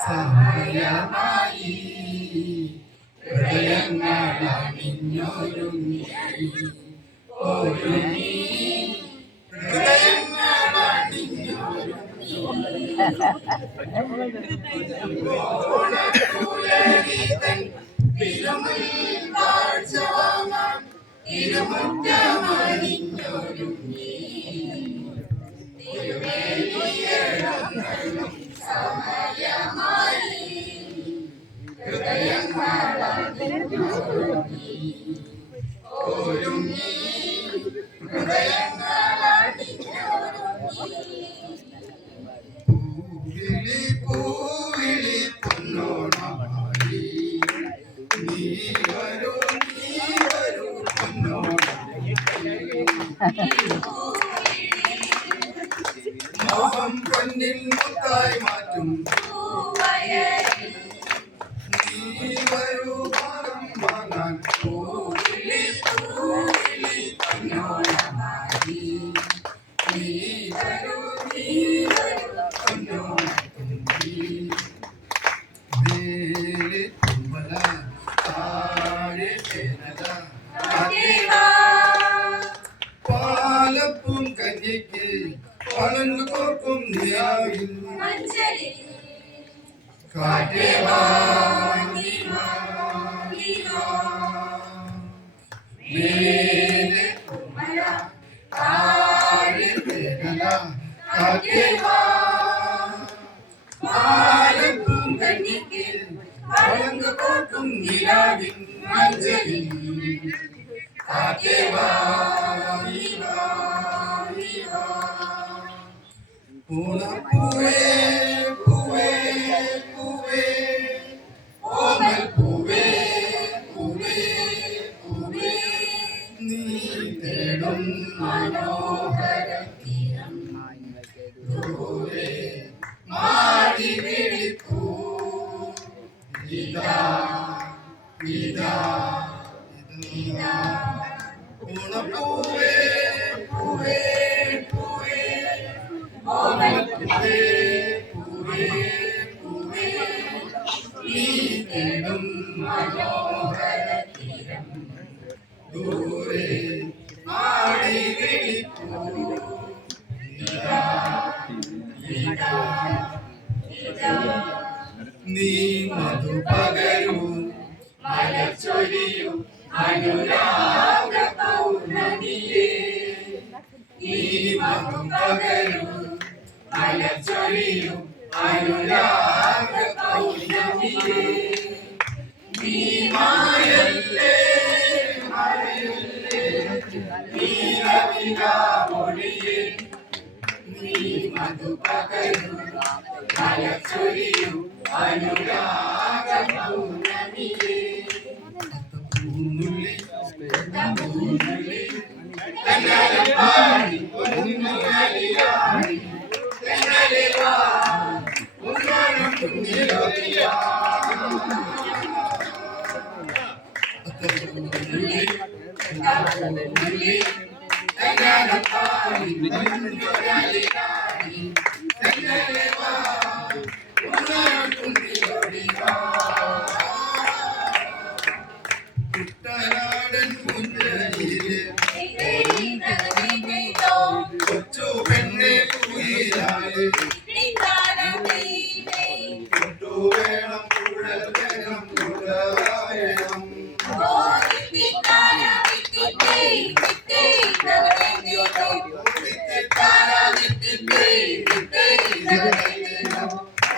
സമയമായി ഹൃദയങ്ങളണിഞ്ഞൊരുങ്ങി ഒരുങ്ങി ഓണപ്പുലരിതൻ തിരുമുൽ കാഴ്ച വാങ്ങാൻ ഇരുമുറ്റമണിഞ്ഞൊരുങ്ങി സമയമായി ഹൃദയങ്ങളണിഞ്ഞൊരുങ്ങി ഒരുങ്ങി പൂവിളി പൂവിളി പൊന്നോണമായി നീ വരൂ പൊന്നോണമായി മോഹം പൊന്നിൽ മുത്തായി മാറ്റും നീ വരൂ ഭാഗം വാങ്ങാൻ പൂവിളി പൂവിളി പൊന്നോണമായി നീ വരൂ പൊന്നോണത്തുമ്പി നേരെ തുമ്പല താഴെ തേനല പാലപ്പും കഞ്ഞിക്ക് പളങ്ക് കോർക്കും നിലാവിൽ കാറ്റേ വാ നേരെ തുമ്പല താഴെ തേനല കാറ്റേ വാ പാലപ്പും കഞ്ഞിക്ക് പളങ്ക് കോർക്കും നിലാവിൽ മഞ്ചലിൽ കാറ്റേ വാ പൂവേ പൂവേ പൂവേ ഓമൽ പൂവേ പൂവേ പൂവേ നീ തേടും മനോഹര തീരം ദൂരെ മാടി വിളിപ്പൂ ഇതാ ഇതാ ഇതാ പൂവേ പൂവേ പൂവേ ഓമൽ പൂവേ പൂവേ പൂവേ നീ തേടും മനോഹര തീരം ദൂരെ മാടി വിളിപ്പൂ ഇതാ ഇതാ ഇതാ നീ മധു പകരൂ മലച്ചൊരിയൂ അനുരാഗ പൗർണമിയേ നീ മധു പകരൂ മലച്ചൊരിയൂ അനുരാഗ പൗർണമിയേ നീ മായല്ലേ മറയല്ലേ നീലനിലാവൊളിയേ നീ മധു പകരൂ മലച്ചൊരിയൂ അനുരാഗ പൗർണമിയേ പൂനുള്ളി പൂനുള്ളി കണ്ണാലപ്പാടി പൊന്നുകളിയാടി കണ്ണാലവാ ഉന്നാനം കുഞ്ഞിലോലിയാ പൂനുള്ളി കണ്ണാലപ്പാടി പൊന്നുകളിയാടി കണ്ണാലവാ ഉന്നാനം കുഞ്ഞിലോലിയാ കുട്ടനാടൻ മുന്നണിയിലെ കൊച്ചു പെണ്ണെ കുയിലാളെ കൊണ്ടുവേണം കുഴൽ വേണം കുഴലായണം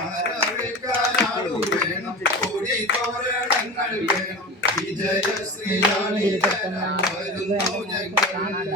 ആരവേക്കാനാളു വേണം കൊടി തോരണങ്ങൾ വേണം വിജയശ്രീയാളി വരുന്നു ഞങ്ങൾ